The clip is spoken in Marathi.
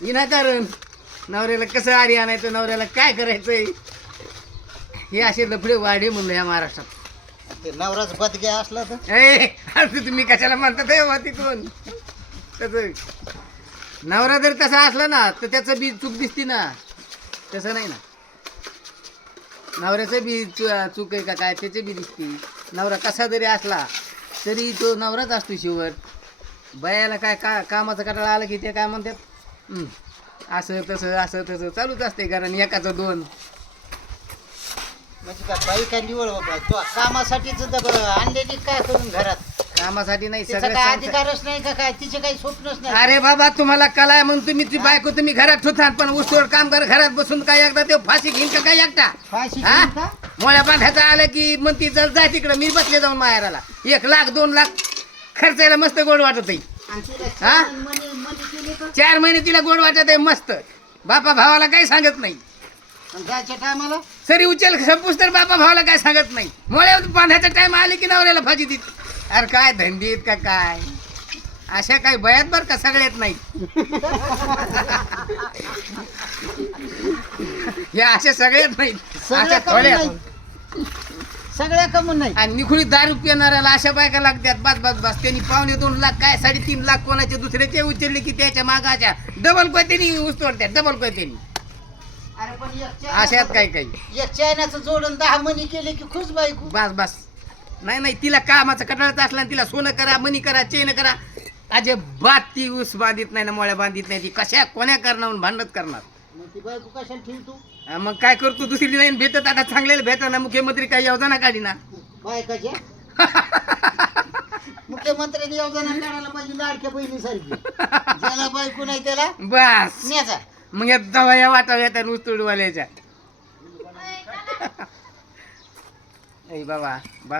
विनाकारण नवऱ्याला कसं आडी आणायचं, नवऱ्याला काय करायचंय, हे असे लफडे वाढे म्हणलं या महाराष्ट्रात. ते नवराच बदग्या असला तर असं तुम्ही कशाला म्हणतात हे तिकडून. तसं नवरा जर तसा असला ना तर त्याचं बी चूक दिसती ना, तसं नाही ना. नवऱ्याचं बी चूक आहे का काय त्याची बी दिसती. नवरा कसा जरी असला तरी तो नवराच असतो शेवट. बायाला काय कामाचा कटाळा आला की ते काय म्हणतात, असं तसं चालूच असते. कारण एकाचं दोन. म्हणजे काय बाई काय निवड बाबा तो कामासाठीच आणलेली काय करून घरात, कामासाठी नाही तिचा सगळं काय सांगतात. अधिकारच नाही का काय, तिचे काही स्वप्नच नाही. अरे बाबा तुम्हाला कलाय म्हणून तुम्ही ती बायको तुम्ही घरात ठेवतात, पण उस्तोड काम कर घरात बसून काय एकदा ते फाशी घेईन का काय एकटा. फाशी हा? घेईन का? मोळ्या बांधायचा आलं की म्हणती जर जाय तिकडं मी बसले जाऊन माहेराला 1 लाख 2 लाख खर्चायला मस्त गोड वाटत आहे. आणि तिला हा? मनी केली का? 4 महिने तिला गोड वाटत आहे मस्त. बापा भावाला काही सांगत नाही. आणि जायच्या टायमाला सरी उचल संपूस तर बापा भावाला काय सांगत नाही. मोळ्या बांधायचा टाइम आले की नवऱ्याला फाशी देत. अरे काय धंदीत का काय, अशा काही बयात बर का सगळ्यात नाही. या अशा सगळ्यात नाही, सगळ्या अशा कमून थोड्या. नाही. सगळ्या कमून नाही. आणि निखुळी दारू पिणाऱ्याला अशा बायका लागतात. बस त्यांनी 1.5-2 लाख काय 3.5 लाख कोणाचे दुसऱ्याचे उचलले की त्याच्या मागाच्या डबल कोयत्यानी उचलतात, डबल कोयत्यानी. अरे पण अशात काही एक चायनाचं जोडून 10 मनी केले की खुश बायको. बस नाही तिला कामाचं कटाळाचं असला तिला सोनं करा, मनी करा, चेन करा, अजिबात ती ऊस बांधित नाही ना, मोळ्या बांधित नाही. ती कशा कोण्या करणार भांडत करणार. मग ती बायको कशाला ठेवतो मग काय करतो, दुसरी लाईन भेटत आता चांगल्याला भेटत ना. मुख्यमंत्री काही योजना काढी ना. बायकाच्या मुख्यमंत्र्यांनी योजना काढायला पाहिजे लाडक्या बहिणीसारखी. ज्याला बायको नाही त्याला बस न्याचा. मग या दवाया वाटाव्या त्या ऊसतोडवाल्याच्या. बाबा बस.